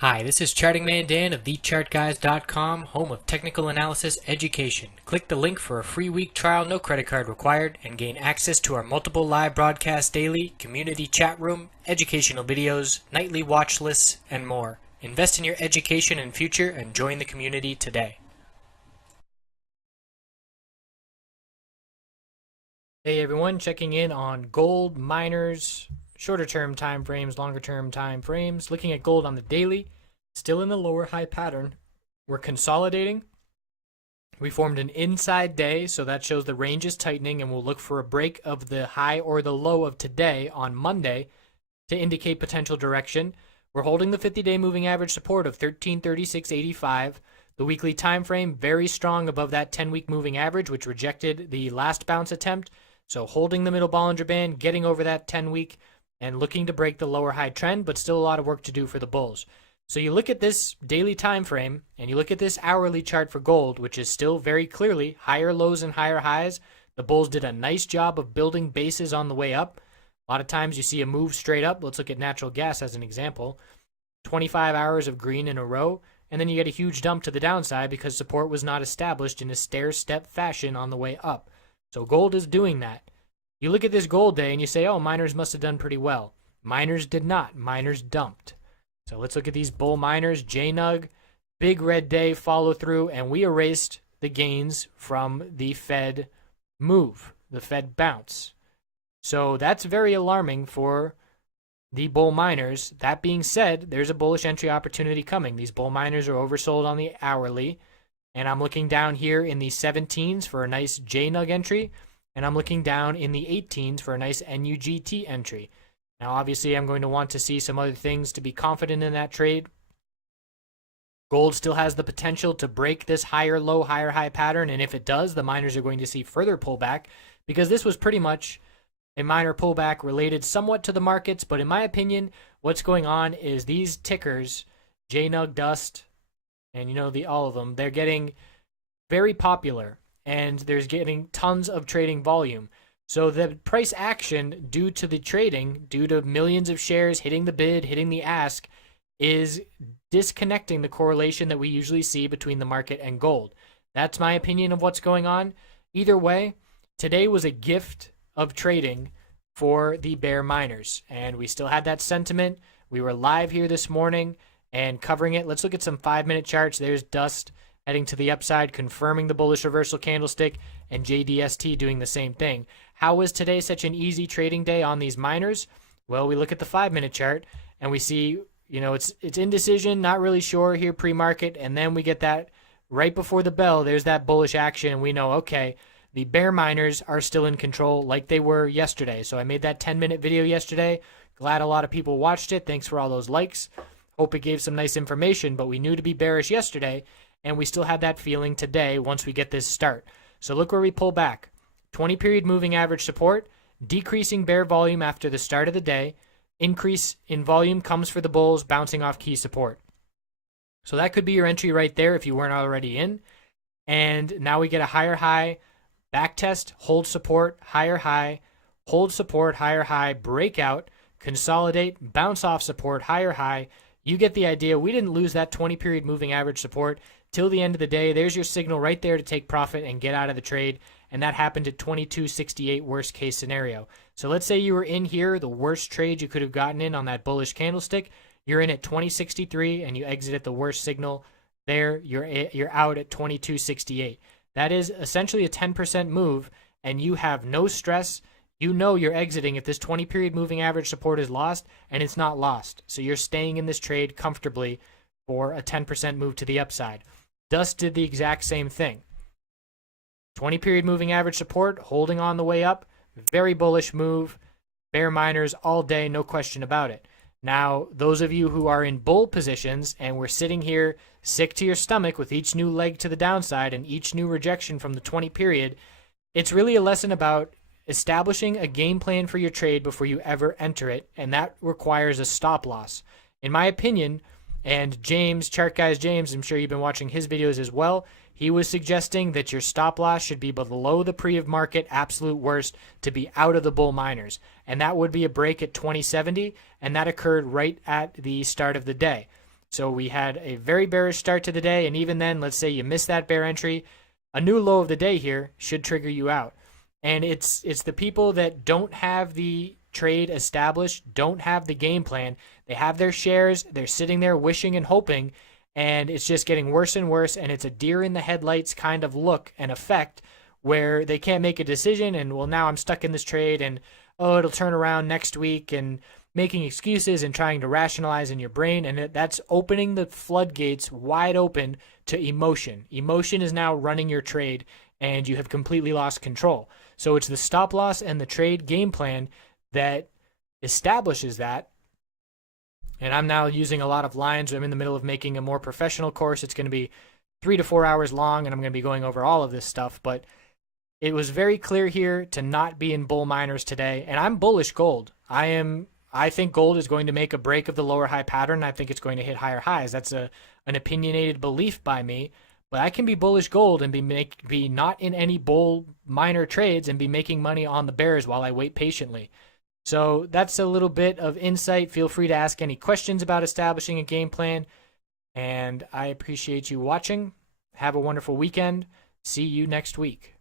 Hi, this is Charting Man Dan of TheChartGuys.com, home of technical analysis education. Click the link for a free week trial, no credit card required, and gain access to our multiple live broadcasts daily, community chat room, educational videos, nightly watch lists, and more. Invest in your education and future and join the community today. Hey everyone, checking in on gold, miners, shorter term time frames, longer term time frames. Looking at gold on the daily, still in the lower high pattern. We're consolidating. We formed an inside day, so that shows the range is tightening, and we'll look for a break of the high or the low of today on Monday to indicate potential direction. We're holding the 50-day moving average support of 1336.85. The weekly time frame very strong above that 10-week moving average, which rejected the last bounce attempt. So holding the middle Bollinger Band, getting over that 10-week, and looking to break the lower high trend, but still a lot of work to do for the bulls. So you look at this daily time frame, and you look at this hourly chart for gold, which is still very clearly higher lows and higher highs. The bulls did a nice job of building bases on the way up. A lot of times you see a move straight up. Let's look at natural gas as an example. 25 hours of green in a row, and then you get a huge dump to the downside because support was not established in a stair-step fashion on the way up. So gold is doing that. You look at this gold day and you say, oh, miners must have done pretty well. Miners did not. Miners dumped. So let's look at these bull miners. JNUG, big red day, follow through, and we erased the gains from the Fed move, the Fed bounce. So that's very alarming for the bull miners. That being said, there's a bullish entry opportunity coming. These bull miners are oversold on the hourly. And I'm looking down here in the 17s for a nice JNUG entry. And I'm looking down in the 18s for a nice NUGT entry. Now, obviously, I'm going to want to see some other things to be confident in that trade. Gold still has the potential to break this higher low, higher high pattern. And if it does, the miners are going to see further pullback because this was pretty much a minor pullback related somewhat to the markets. But in my opinion, what's going on is these tickers, JNUG, Dust, and all of them, they're getting very popular and there's getting tons of trading volume. So the price action due to the trading, due to millions of shares hitting the bid, hitting the ask, is disconnecting the correlation that we usually see between the market and gold. That's my opinion of what's going on. Either way, today was a gift of trading for the bear miners, and we still had that sentiment. We were live here this morning and covering it. Let's look at some 5-minute charts. There's Dust heading to the upside, confirming the bullish reversal candlestick, and JDST doing the same thing. How was today such an easy trading day on these miners? Well, we look at the 5-minute chart and we see, it's indecision, not really sure here pre-market, and then we get that right before the bell, there's that bullish action, and we know, okay, the bear miners are still in control like they were yesterday. So I made that 10-minute video yesterday. Glad a lot of people watched it. Thanks for all those likes. Hope it gave some nice information, but we knew to be bearish yesterday, and we still have that feeling today once we get this start. So look where we pull back. 20-period moving average support, decreasing bear volume after the start of the day. Increase in volume comes for the bulls, bouncing off key support. So that could be your entry right there if you weren't already in. And now we get a higher high, back test, hold support, higher high, hold support, higher high, breakout, consolidate, bounce off support, higher high. You get the idea. We didn't lose that 20-period moving average support till the end of the day. There's your signal right there to take profit and get out of the trade. And that happened at 22.68 worst case scenario. So let's say you were in here, the worst trade you could have gotten in on that bullish candlestick. You're in at 20.63 and you exit at the worst signal there. You're out at 22.68. That is essentially a 10% move, and you have no stress. You know you're exiting if this 20-period moving average support is lost, and it's not lost. So you're staying in this trade comfortably for a 10% move to the upside. Dust did the exact same thing. 20-period moving average support, holding on the way up. Very bullish move. Bear miners all day, no question about it. Now, those of you who are in bull positions and we're sitting here sick to your stomach with each new leg to the downside and each new rejection from the 20-period, it's really a lesson about establishing a game plan for your trade before you ever enter it, and that requires a stop loss. In my opinion, and James, ChartGuys James, I'm sure you've been watching his videos as well, he was suggesting that your stop loss should be below the pre-market absolute worst to be out of the bull miners. And that would be a break at 2070, and that occurred right at the start of the day. So we had a very bearish start to the day, and even then, let's say you miss that bear entry, a new low of the day here should trigger you out. And it's the people that don't have the trade established, don't have the game plan. They have their shares, they're sitting there wishing and hoping, and it's just getting worse and worse, and it's a deer in the headlights kind of look and effect where they can't make a decision, and well, now I'm stuck in this trade, and oh, it'll turn around next week, and making excuses and trying to rationalize in your brain, and that's opening the floodgates wide open to emotion. Emotion is now running your trade, and you have completely lost control. So it's the stop loss and the trade game plan that establishes that. And I'm now using a lot of lines. I'm in the middle of making a more professional course. It's going to be 3 to 4 hours long, and I'm going to be going over all of this stuff. But it was very clear here to not be in bull miners today. And I'm bullish gold. I think gold is going to make a break of the lower high pattern. I think it's going to hit higher highs. That's an opinionated belief by me. But I can be bullish gold and be not in any bull miner trades and be making money on the bears while I wait patiently. So that's a little bit of insight. Feel free to ask any questions about establishing a game plan. And I appreciate you watching. Have a wonderful weekend. See you next week.